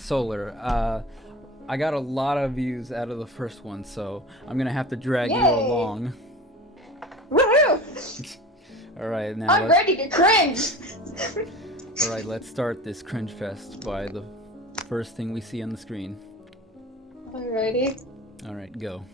Solar, I got a lot of views out of the first one, so I'm gonna have to drag you Yay. along. Woohoo! Alright, now I'm ready to cringe! Alright, let's start this cringe fest by the first thing we see on the screen. Alrighty. Alright, go.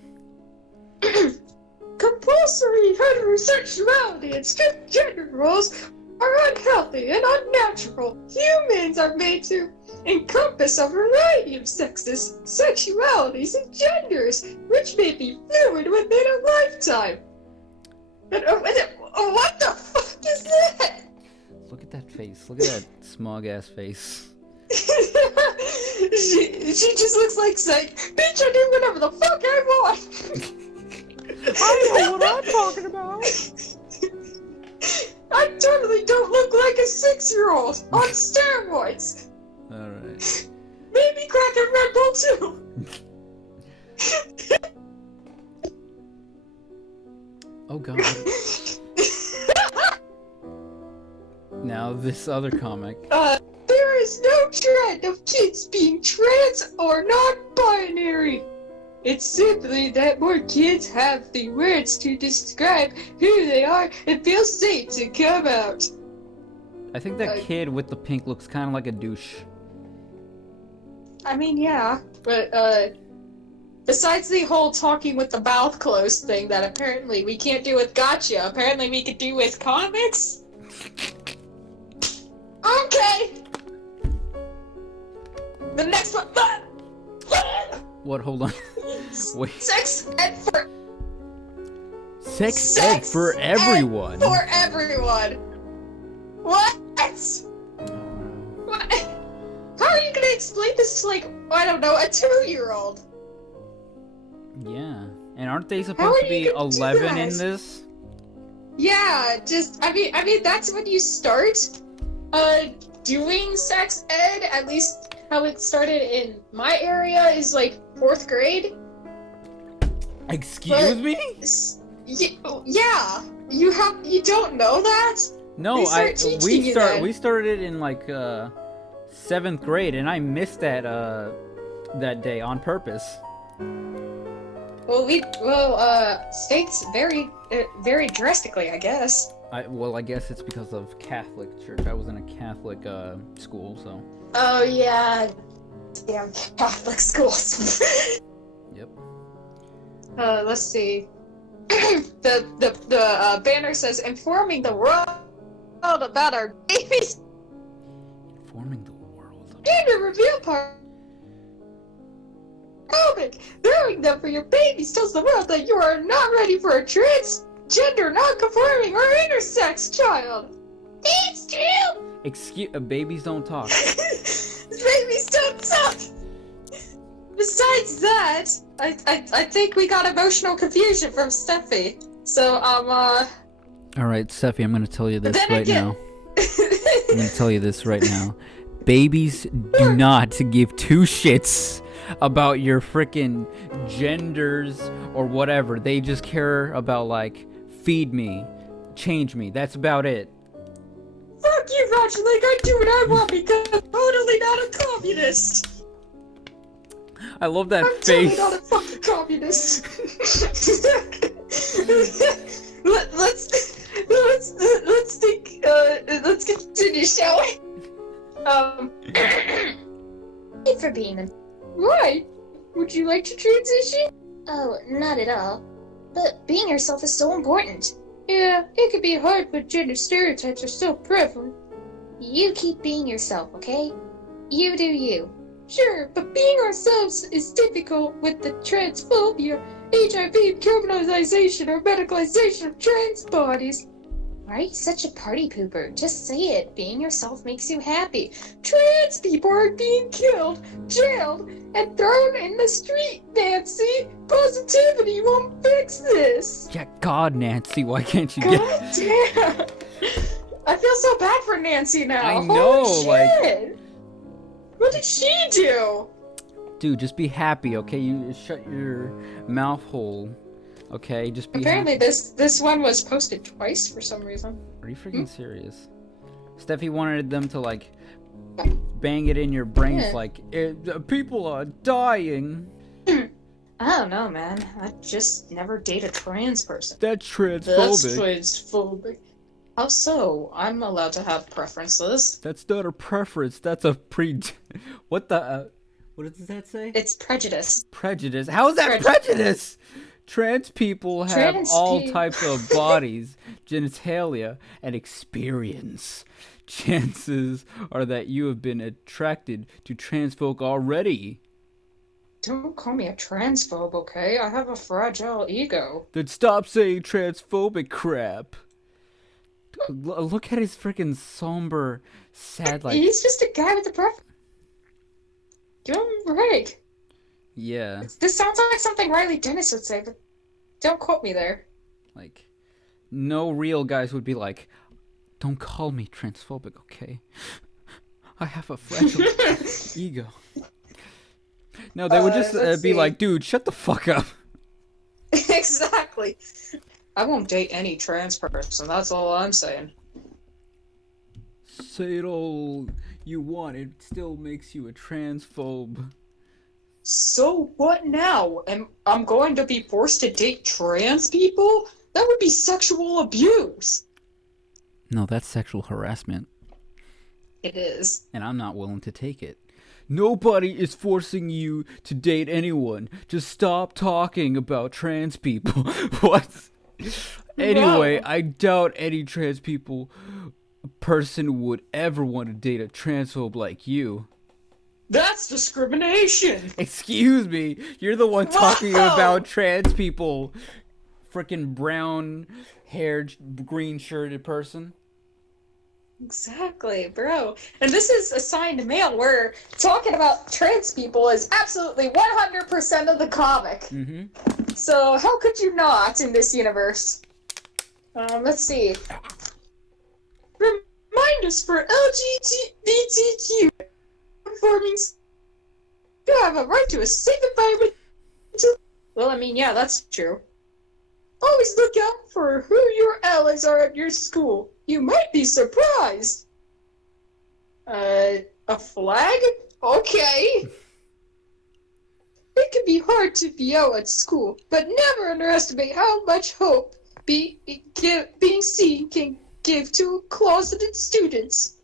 Compulsory heterosexuality and strict gender roles are unhealthy and unnatural. Humans are made to encompass a variety of sexes, sexualities, and genders, which may be fluid within a lifetime. And, what the fuck is that? Look at that face. Look at that smug-ass face. she just looks like saying, bitch, I do whatever the fuck I want! I know what I'm talking about! I totally don't look like a 6-year-old on steroids! Alright. Maybe crack a Red Bull too! Oh god. Now this other comic. There is no trend of kids being trans or non-binary. It's simply that more kids have the words to describe who they are and feel safe to come out. I think that kid with the pink looks kind of like a douche. I mean, yeah, but, besides the whole talking with the mouth closed thing that apparently we can't do with Gotcha, apparently we could do with comics? Okay! The next one. What? Hold on. Wait. Sex ed for Sex ed for everyone. For everyone. What? What? How are you gonna explain this to, like, I don't know, a 2-year-old? Yeah. And aren't they supposed to be 11 in this? Yeah, just I mean that's when you start doing sex ed, at least how it started in my area is like 4th grade. Excuse me? Yeah, you don't know that? No, we started in like 7th grade, and I missed that that day on purpose. Well, states very drastically, I guess. I guess it's because of Catholic church. I was in a Catholic school, so. Oh yeah, damn Catholic schools. Yep. Let's see. the banner says informing the world about our babies. Informing the world. Gender reveal part. Throwing them for your babies tells the world that you are not ready for a transgender, non-conforming, or intersex child. It's true. Babies don't talk. Babies don't talk. Besides that, I think we got emotional confusion from Steffi. So All right, Steffi, I'm gonna tell you this right now. I'm gonna tell you this right now. Babies do not give two shits about your frickin' genders or whatever. They just care about, like, feed me, change me. That's about it. Fuck you, Roger. Like, I do what I want because I'm totally not a communist. I love that I'm face. totally not a fucking communist. let's continue, shall we? Thank you for being a... Why? Would you like to transition? Oh, not at all. But being yourself is so important. Yeah, it can be hard when gender stereotypes are so prevalent. You keep being yourself, okay? You do you. Sure, but being ourselves is difficult with the transphobia, HIV criminalization, or medicalization of trans bodies. Why are you such a party pooper? Just say it. Being yourself makes you happy. Trans people are being killed, jailed, and thrown in the street, Nancy! Positivity won't fix this! Yeah, God, Nancy, why can't you God damn! I feel so bad for Nancy now. I know, Holy shit. What did she do? Dude, just be happy, okay? You shut your mouth hole. Okay, just be Apparently happy. this one was posted twice for some reason. Are you freaking serious? Steffi wanted them to, like, bang it in your brains Yeah. like, people are dying. I don't know, man. I just never date a trans person. That's That's transphobic. transphobic. How so? I'm allowed to have preferences. That's not a preference. That's a what the? What does that say? It's prejudice. Prejudice. How is that prejudice? Trans people have all types of bodies, genitalia, and experience. Chances are that you have been attracted to trans folk already. Don't call me a transphobe, okay? I have a fragile ego. Then stop saying transphobic crap. Look at his freaking somber, sad, like... He's just a guy with a preference. Give him a break. Yeah. This sounds like something Riley Dennis would say, but don't quote me there. Like, no real guys would be like, don't call me transphobic, okay? I have a fragile ego. No, they would just be like, dude, shut the fuck up. Exactly. I won't date any trans person, that's all I'm saying. Say it all you want, it still makes you a transphobe. So what now? I'm going to be forced to date trans people? That would be sexual abuse. No, that's sexual harassment. It is. And I'm not willing to take it. Nobody is forcing you to date anyone. Just stop talking about trans people. What? Anyway, I doubt any trans person would ever want to date a transphobe like you. That's discrimination. Excuse me, you're the one talking about trans people. Frickin' brown-haired, green-shirted person. Exactly, bro. And this is assigned mail where talking about trans people is absolutely 100% of the comic. Mm-hmm. So how could you not in this universe? Let's see. Reminders for LGBTQ conforming. You have a right to a safe environment. Well, I mean, yeah, that's true. Always look out for who your allies are at your school. You might be surprised. A flag? Okay. It can be hard to be out at school, but never underestimate how much hope being seen can give to closeted students.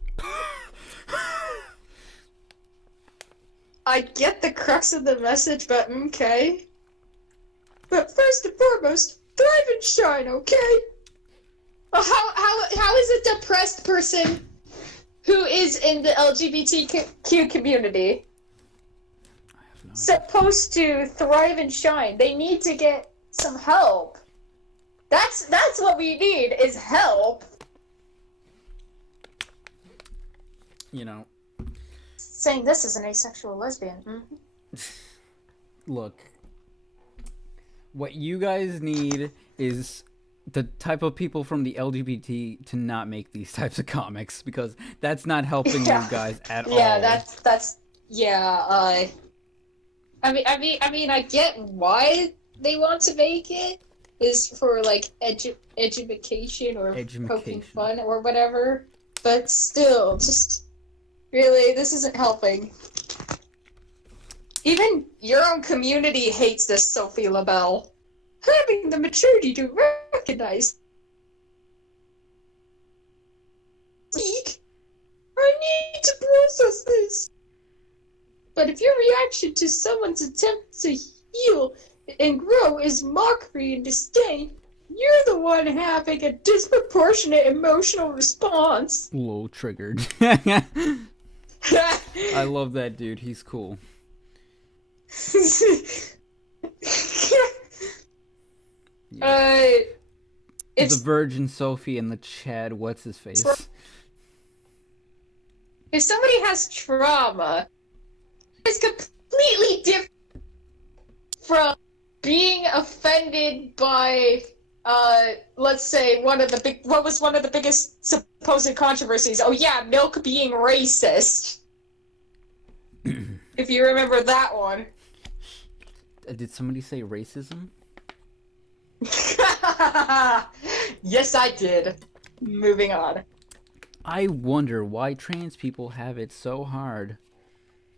I get the crux of the message, but okay. But first and foremost, thrive and shine, okay? How is a depressed person who is in the LGBTQ community supposed to thrive and shine? They need to get some help. That's what we need is help. You know. Saying this is an asexual lesbian. Mm-hmm. Look. What you guys need is the type of people from the LGBT to not make these types of comics, because that's not helping you guys at all. Yeah, that's yeah. I mean, I get why they want to make it is for like education or poking fun or whatever, but still, just really, this isn't helping. Even your own community hates this, Sophie LaBelle. Having the maturity to recognize. Speak. I need to process this. But if your reaction to someone's attempt to heal and grow is mockery and disdain, you're the one having a disproportionate emotional response. Low triggered. I love that dude. He's cool. It's the Virgin Sophie and the Chad, what's his face? If somebody has trauma, it's completely different from being offended by, let's say, what was one of the biggest supposed controversies? Oh yeah, milk being racist. If you remember that one. Did somebody say racism? Yes, I did. Moving on. I wonder why trans people have it so hard.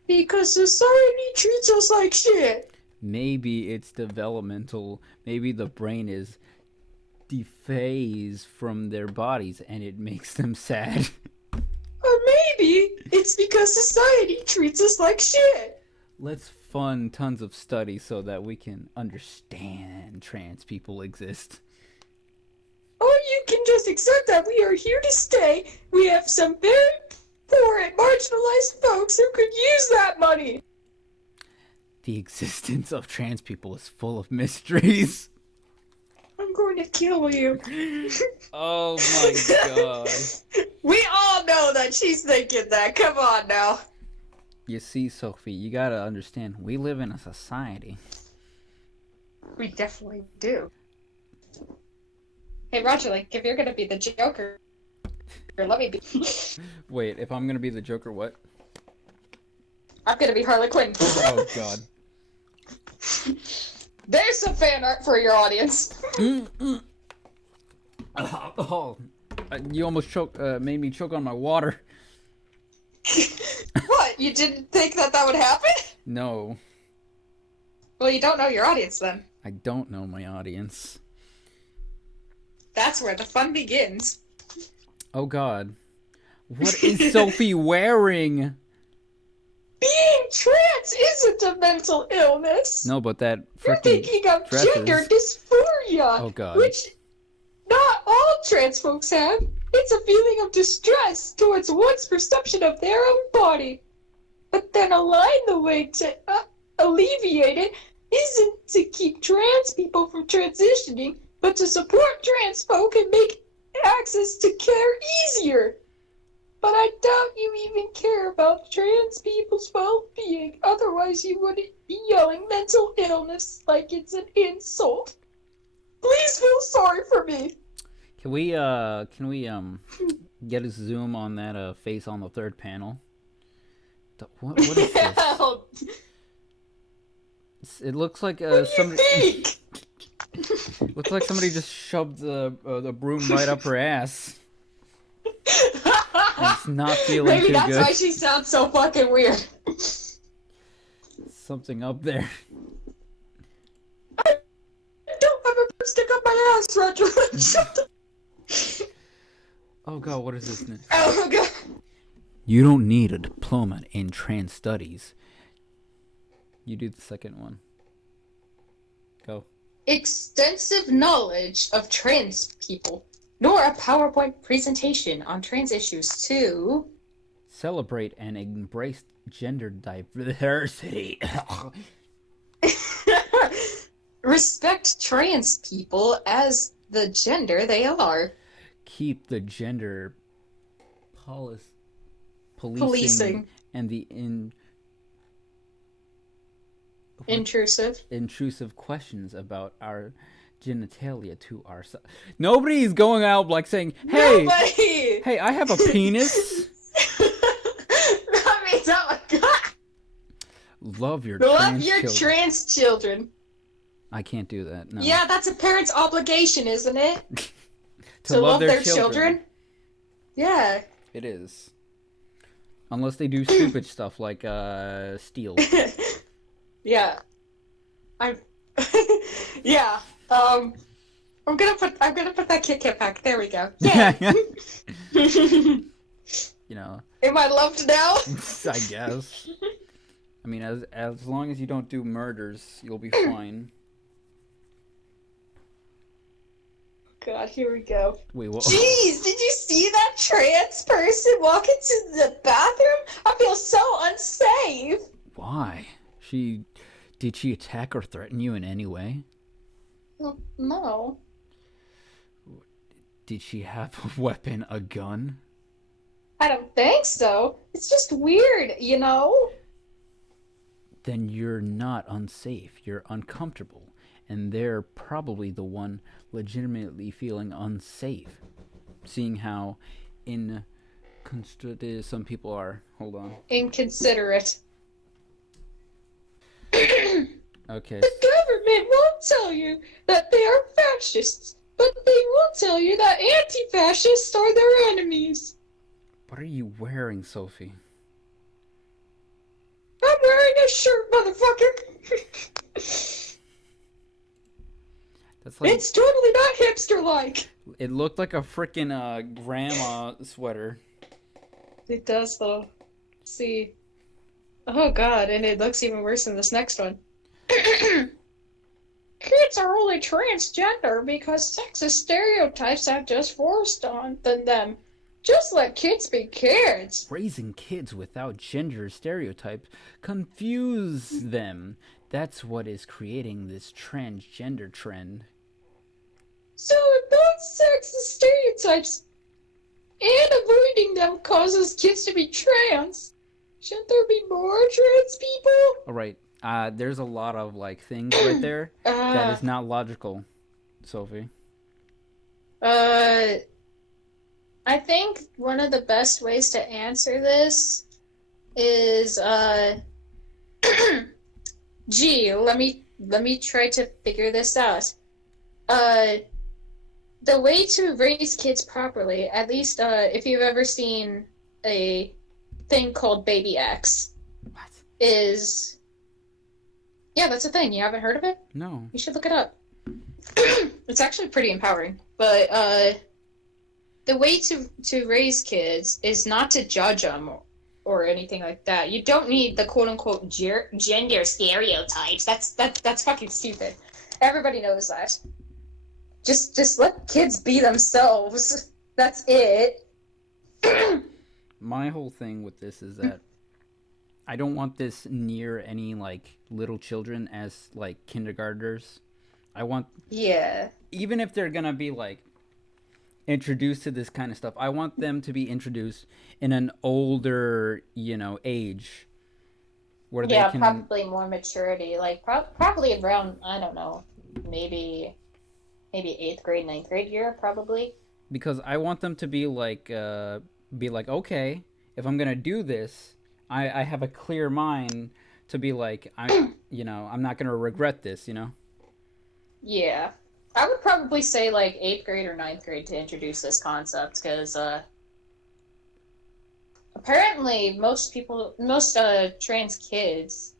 Because society treats us like shit. Maybe it's developmental. Maybe the brain is dephased from their bodies and it makes them sad. Or maybe it's because society treats us like shit. Let's fund tons of studies so that we can understand trans people exist. Or you can just accept that we are here to stay. We have some very poor and marginalized folks who could use that money. The existence of trans people is full of mysteries. I'm going to kill you. Oh my god. We all know that she's thinking that. Come on now. You see, Sophie, you gotta understand, we live in a society. We definitely do. Hey, Roger, like, if you're gonna be the Joker, let me be. Wait, if I'm gonna be the Joker, what? I'm gonna be Harley Quinn. Oh god. There's some fan art for your audience. Oh, you almost made me choke on my water. What? You didn't think that would happen? No, Well, you don't know your audience then. I don't know my audience. That's where the fun begins. Oh god. What is Sophie wearing? Being trans isn't a mental illness. No, but that You're freaking thinking of dresses. gender dysphoria, Oh god. which not all trans folks have. It's a feeling of distress towards one's perception of their own body. But then the way to alleviate it isn't to keep trans people from transitioning, but to support trans folk and make access to care easier. But I doubt you even care about trans people's well-being, otherwise you wouldn't be yelling mental illness like it's an insult. Please feel sorry for me. Can we get a zoom on that face on the third panel? What is this? Hell, It looks like what do you somebody. think? Looks like somebody just shoved the broom right up her ass. It's not feeling Maybe too that's good. why she sounds so fucking weird. Something up there. I don't have a stick up my ass, Roger. Shut the... Oh god, what is this? Oh god. You don't need a diploma in trans studies. You do the second one. Go. Extensive knowledge of trans people, nor a PowerPoint presentation on trans issues to Celebrate and embrace gender diversity. respect trans people as the gender they are. Keep the gender policing Policing. and the intrusive questions about our genitalia to ourselves. Nobody's going out like saying, "Hey, Nobody! hey, I have a penis." That means oh my god. Love your Love trans your children. trans children. I can't do that. No. Yeah, that's a parent's obligation, isn't it? to love their children. Yeah. It is. Unless they do stupid stuff like steal. Yeah. Yeah. I'm gonna put that Kit Kat back. There we go. Yeah. You know, Am I loved now? I guess. I mean, as long as you don't do murders, you'll be fine. God, here we go. Wait, what? Jeez, did you see that trans person walk into the bathroom? I feel so unsafe. Why? Did she attack or threaten you in any way? Well, no. Did she have a weapon, a gun? I don't think so. It's just weird, you know? Then you're not unsafe. You're uncomfortable. And they're probably the one legitimately feeling unsafe. Seeing how inconsiderate some people are. Hold on. Inconsiderate. Okay. The government won't tell you that they are fascists, but they will tell you that anti-fascists are their enemies. What are you wearing, Sophie? I'm wearing a shirt, motherfucker! That's like, it's totally not hipster-like! it looked like a freaking grandma sweater. It does, though. See. Oh god, and it looks even worse than this next one. Kids are only transgender because sexist stereotypes have just forced on them. Just let kids be kids. Raising kids without gender stereotypes confuse them. That's what is creating this transgender trend. So if those sexist stereotypes and avoiding them causes kids to be trans, shouldn't there be more trans people? All right. There's a lot of like things right there that is not logical, Sophie. I think one of the best ways to answer this is gee, let me try to figure this out. The way to raise kids properly, at least if you've ever seen a thing called Baby X, What? is yeah, that's a thing. You haven't heard of it? No. You should look it up. It's actually pretty empowering. But the way to raise kids is not to judge them or anything like that. You don't need the quote unquote gender stereotypes. That's fucking stupid. Everybody knows that. Just let kids be themselves. That's it. My whole thing with this is that I don't want this near any like little children as like kindergartners. I want, Yeah. even if they're gonna be like introduced to this kind of stuff, I want them to be introduced in an older, age where they Yeah, can. probably more maturity. Like probably around, I don't know, maybe 8th grade, 9th grade year, probably. Because I want them to be like, okay, if I'm gonna do this, I have a clear mind to be like, I'm not gonna regret this, Yeah. I would probably say like 8th grade or 9th grade to introduce this concept, because apparently most trans kids,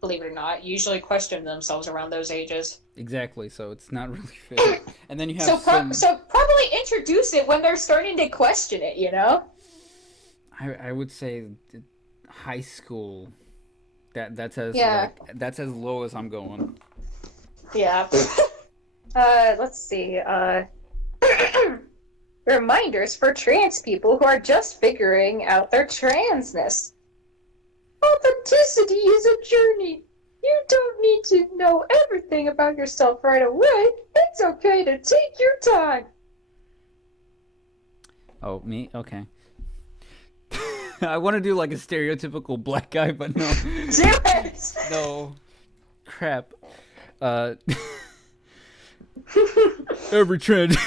believe it or not, usually question themselves around those ages. Exactly. So it's not really fair. And then you have So probably introduce it when they're starting to question it, I would say high school. That's as that's as low as I'm going. Yeah. Let's see. Reminders for trans people who are just figuring out their transness. Authenticity is a journey. You don't need to know everything about yourself right away. It's okay to take your time. Oh, me? Okay. I want to do like a stereotypical black guy, but no. Do it! No. Crap. Every transition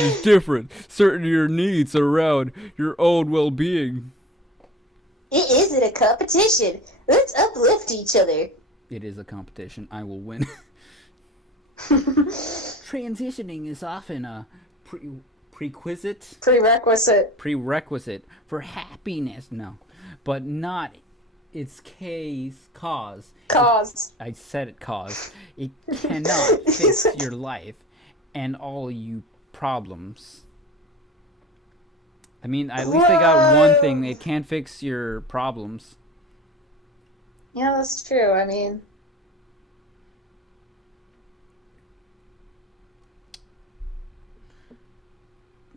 is different. Certain of your needs are around your own well-being. It isn't a competition. Let's uplift each other. It is a competition. I will win. Transitioning is often a prerequisite for happiness. No, but not its cause. I said it cause. It cannot fix your life and all you problems. I mean, at least they got one thing. It can't fix your problems. Yeah, that's true. I mean,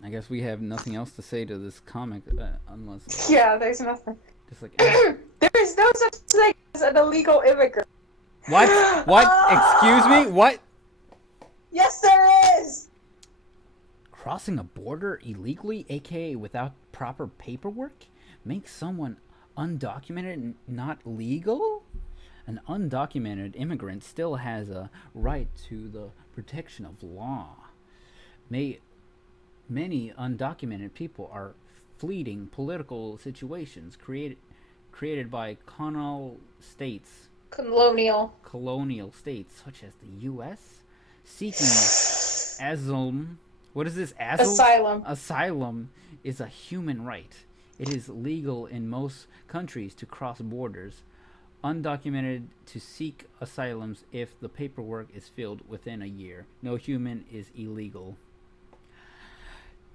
I guess we have nothing else to say to this comic, unless yeah, there's nothing. just like There is no such thing as an illegal immigrant. what? Excuse me? What? Yes, there is. Crossing a border illegally, aka without proper paperwork, makes someone undocumented and not legal? An undocumented immigrant still has a right to the protection of law. Many undocumented people are fleeting political situations created by colonial states such as the U.S. seeking asylum What is this? Asylum. Asylum is a human right. It is legal in most countries to cross borders, undocumented to seek asylums if the paperwork is filled within a year. No human is illegal.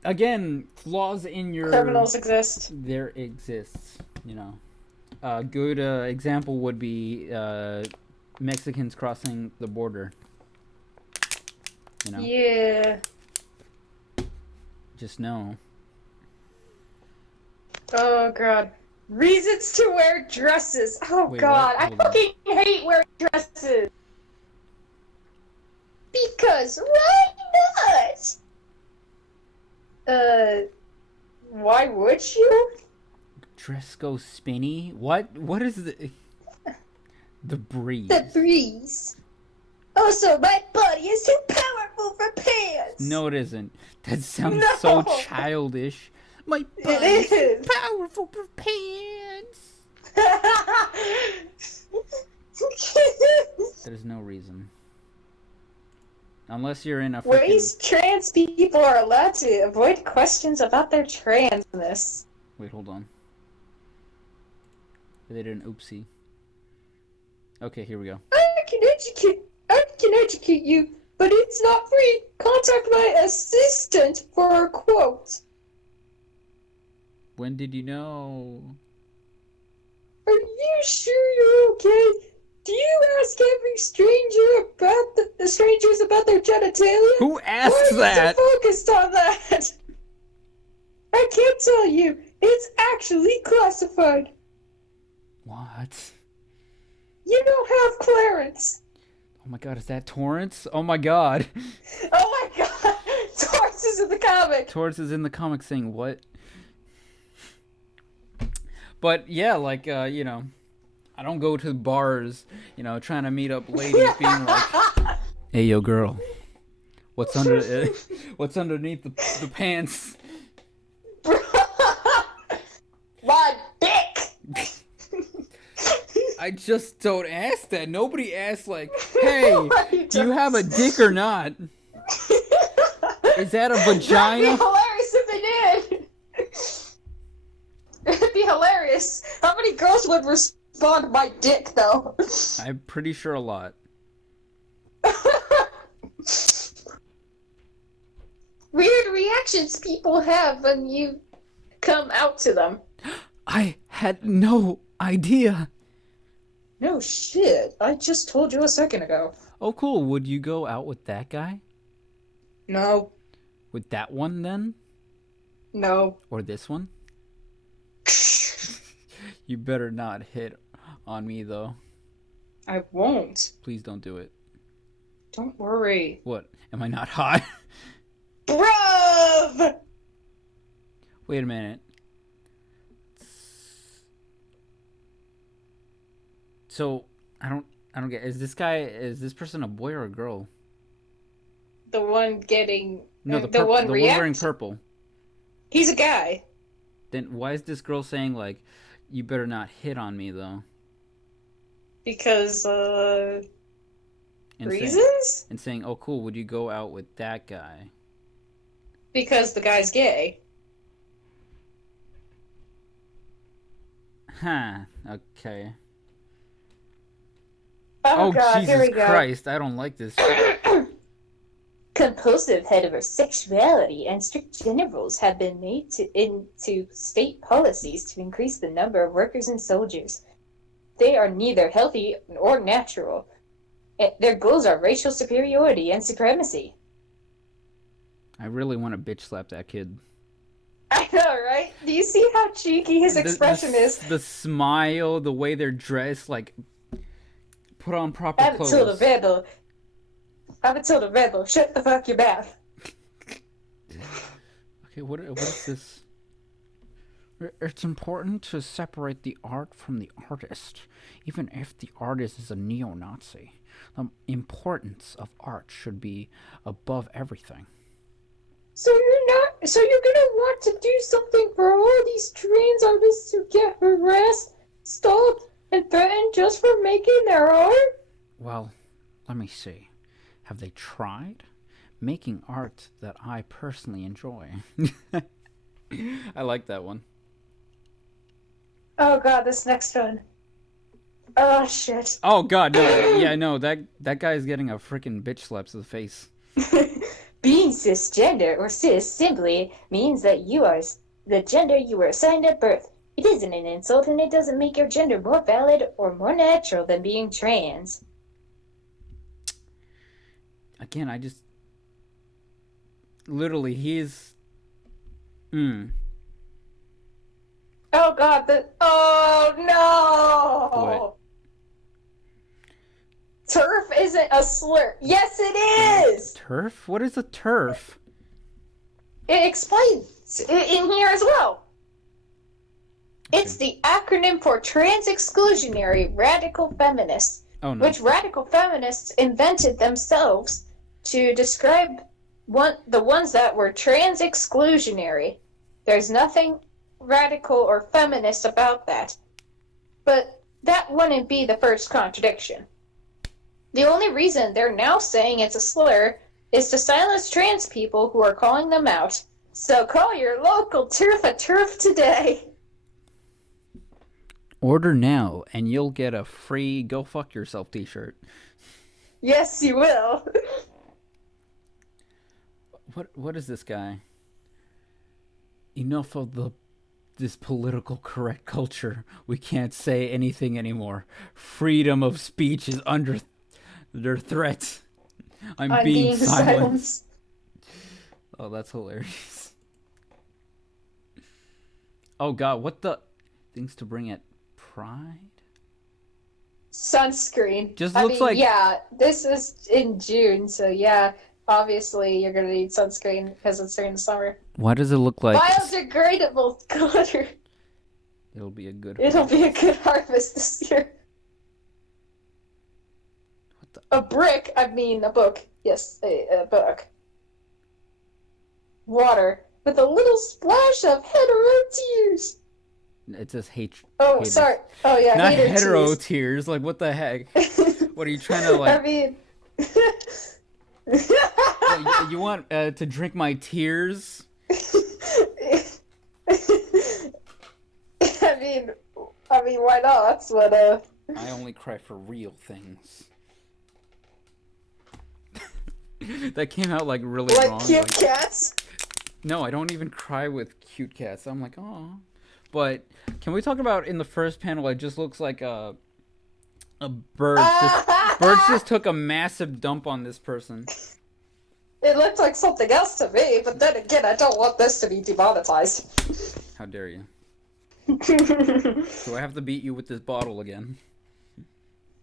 Again, flaws in your... Criminals exist. There exists, you know. A good example would be Mexicans crossing the border. You know? Yeah. Just know. Oh, God. Reasons to wear dresses. Oh, Wait, God. what? I Hold on. fucking hate wearing dresses. Because why not? Why would you? Dress goes spinny? What is the breeze? The breeze. Also, my body is too powerful for pants. No, it isn't. That sounds No. so childish. My body It is is. powerful for pants. There's no reason. Unless you're in a freaking... Ways trans people are allowed to avoid questions about their transness. Wait, hold on. They did an oopsie. Okay, here we go. I can educate you, but it's not free. Contact my assistant for a quote. When did you know? Are you sure you're okay? Do you ask every stranger about the strangers about their genitalia? Who Why asked are you that? so focused on that? I can't tell you. It's actually classified. What? You don't have clearance. Oh my god, is that Torrance? Oh my god. Oh my god. Torrance is in the comic. Torrance is in the comics saying what? But yeah, like, you know, I don't go to bars, you know, trying to meet up ladies being like, hey, yo, girl, what's what's underneath the pants? My dick. I just don't ask that. Nobody asks like, hey, Nobody do you have a dick or not? Is that a That'd vagina? be hilarious if they did. It'd be hilarious. How many girls would respond to my dick, though? I'm pretty sure a lot. Weird reactions people have when you come out to them. I had no idea. No shit. I just told you a second ago. Oh, cool. Would you go out with that guy? No. With that one, then? No. Or this one? You better not hit on me, though. I won't. Please don't do it. Don't worry. What? Am I not hot? Bruv! Wait a minute. So, I don't get... Is this person a boy or a girl? The one getting... No, the one one wearing purple. He's a guy. Then why is this girl saying, like, you better not hit on me, though? Because, And reasons? and saying, oh, cool, would you go out with that guy? Because the guy's gay. Huh, okay. Oh, God, here we Jesus go. Christ, I don't like this. Compulsive heterosexuality and strict gender roles have been made into state policies to increase the number of workers and soldiers. They are neither healthy nor natural. Their goals are racial superiority and supremacy. I really want to bitch slap that kid. I know, right? Do you see how cheeky his expression is? The smile, the way they're dressed, like, put on proper clothes. I'm until the rebel. Shut the fuck your mouth. Okay, what is this? It's important to separate the art from the artist, even if the artist is a neo-Nazi. The importance of art should be above everything. So you're gonna want to do something for all these trans artists who get harassed, stalked, and threatened just for making their art? Well, let me see. Have they tried? making art that I personally enjoy. I like that one. Oh god, this next one. Oh shit. Oh god, no. Yeah, no, that guy's getting a freaking bitch slap to the face. Being cisgender or cis simply means that you are the gender you were assigned at birth. It isn't an insult and it doesn't make your gender more valid or more natural than being trans. Again, I just... Literally, he's... Oh god, oh no! What? TERF isn't a slur. Yes, it is! TERF? What is a TERF? It explains in here as well. It's the acronym for Trans Exclusionary Radical Feminists, which radical feminists invented themselves to describe the ones that were trans exclusionary. There's nothing radical or feminist about that. But that wouldn't be the first contradiction. The only reason they're now saying it's a slur is to silence trans people who are calling them out. So call your local TERF a TERF today. Order now, and you'll get a free Go Fuck Yourself t-shirt. Yes, you will. What is this guy? Enough of this political correct culture. We can't say anything anymore. Freedom of speech is under threat. I'm being silenced. Oh, that's hilarious. Oh god, what the things to bring at Pride? Sunscreen. Just looks like... Yeah, this is in June, so yeah, obviously you're gonna need sunscreen because it's during the summer. Why does it look like... Biodegradable glitter. It'll be a good harvest this year. What the... A book. Yes, a book. Water with a little splash of hetero tears. It says hate. Oh, haters. sorry. Oh, yeah. Not hetero tears. Like, what the heck? What are you trying to, like... I mean... you want to drink my tears? I mean, why not? But, I only cry for real things. That came out, like, really wrong. Like cute cats? No, I don't even cry with cute cats. I'm like, oh. But can we talk about in the first panel? It just looks like a bird. Birds just took a massive dump on this person. It looked like something else to me, but then again, I don't want this to be demonetized. How dare you? Do I have to beat you with this bottle again?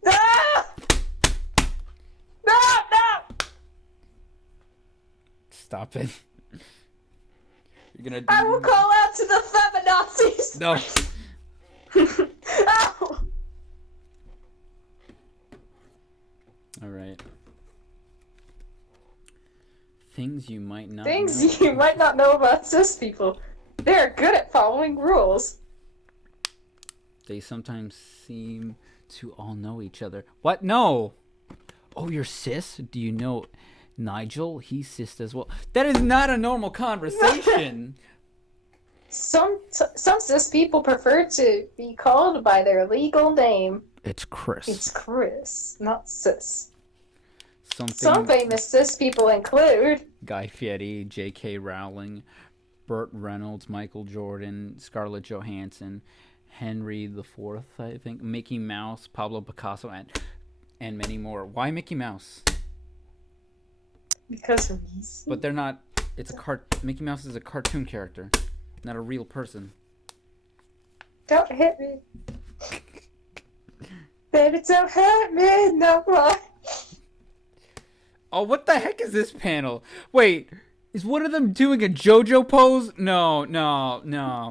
Ah! No! Stop it. You're gonna. I will call out to the feminazis. No. Ow! All right. Things you might not You might not know about cis people. They're good at following rules. They sometimes seem to all know each other. What? No. Oh, you're cis? Do you know Nigel? He's cis as well. That is not a normal conversation. Some cis people prefer to be called by their legal name. It's Chris. It's Chris, not cis. Something... Some famous cis people include Guy Fieri, J.K. Rowling, Burt Reynolds, Michael Jordan, Scarlett Johansson, Henry IV, I think, Mickey Mouse, Pablo Picasso, and many more. Why Mickey Mouse? Because he's... But they're not. It's a Mickey Mouse is a cartoon character, not a real person. Don't hit me. Baby, don't hurt me no more. Oh, what the heck is this panel? Wait, is one of them doing a JoJo pose? No. No!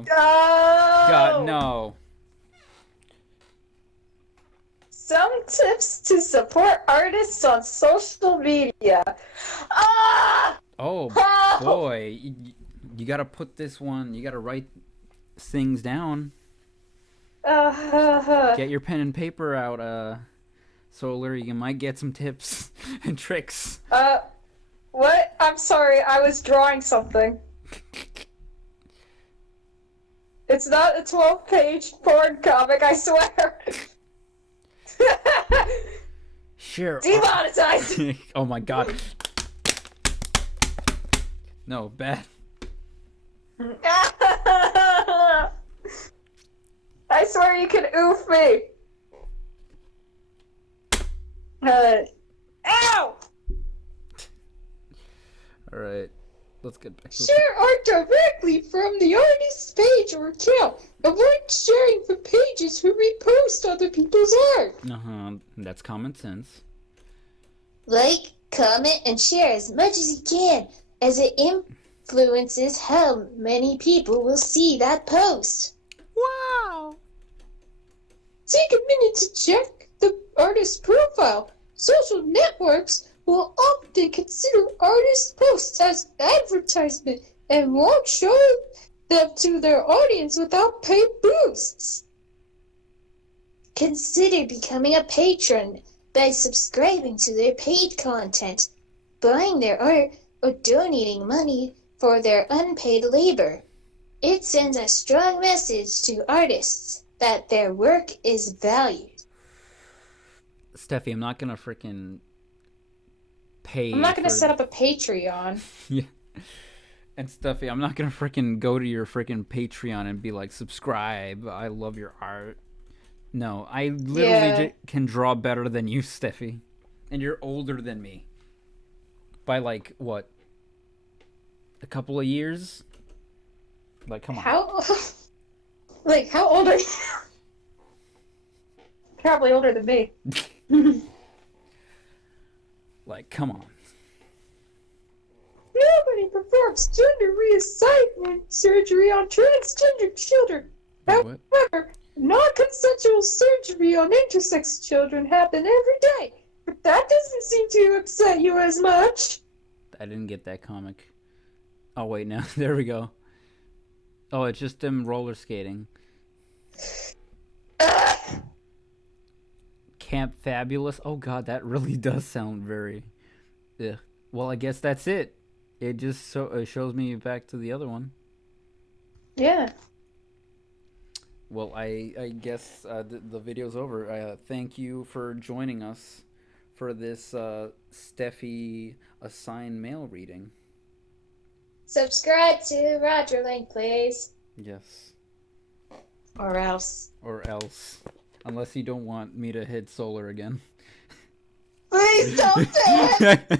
God, no. Some tips to support artists on social media. Ah! Oh, boy. You gotta put this one, you gotta write things down. Get your pen and paper out, Solar. You might get some tips and tricks. What? I'm sorry, I was drawing something. It's not a 12-page porn comic, I swear. Sure. Demonetized! Oh my god. No, bad. I swear you can oof me. Ow! Alright. Let's get back to Share art directly from the artist's page or account. Avoid sharing from pages who repost other people's art. That's common sense. Like, comment, and share as much as you can, as it influences how many people will see that post. Wow! Take a minute to check the artist's profile. Social networks will often consider artist posts as advertisement and won't show them to their audience without paid boosts. Consider becoming a patron by subscribing to their paid content, buying their art, or donating money for their unpaid labor. It sends a strong message to artists that their work is valued. Steffi, I'm not gonna freaking pay. I'm not gonna set up a Patreon. Yeah. And Steffi, I'm not gonna freaking go to your freaking Patreon and be like, subscribe. I love your art. No, I literally can draw better than you, Steffi. And you're older than me. By like, what? A couple of years? Like, come on. How old are you? Probably older than me. Like, come on. Nobody performs gender reassignment surgery on transgender children. Wait, what? However, non-consensual surgery on intersex children happen every day. But that doesn't seem to upset you as much. I didn't get that comic. Oh, wait, now. There we go. Oh, it's just them roller skating. Camp Fabulous. Oh god, that really does sound very... Ugh. Well, I guess that's it. It just shows me back to the other one. Yeah. Well, I guess the video's over. Thank you for joining us for this Steffi assigned mail reading. Subscribe to Roger Link, please. Yes. Or else. Or else. Unless you don't want me to hit solar again. Please don't do it!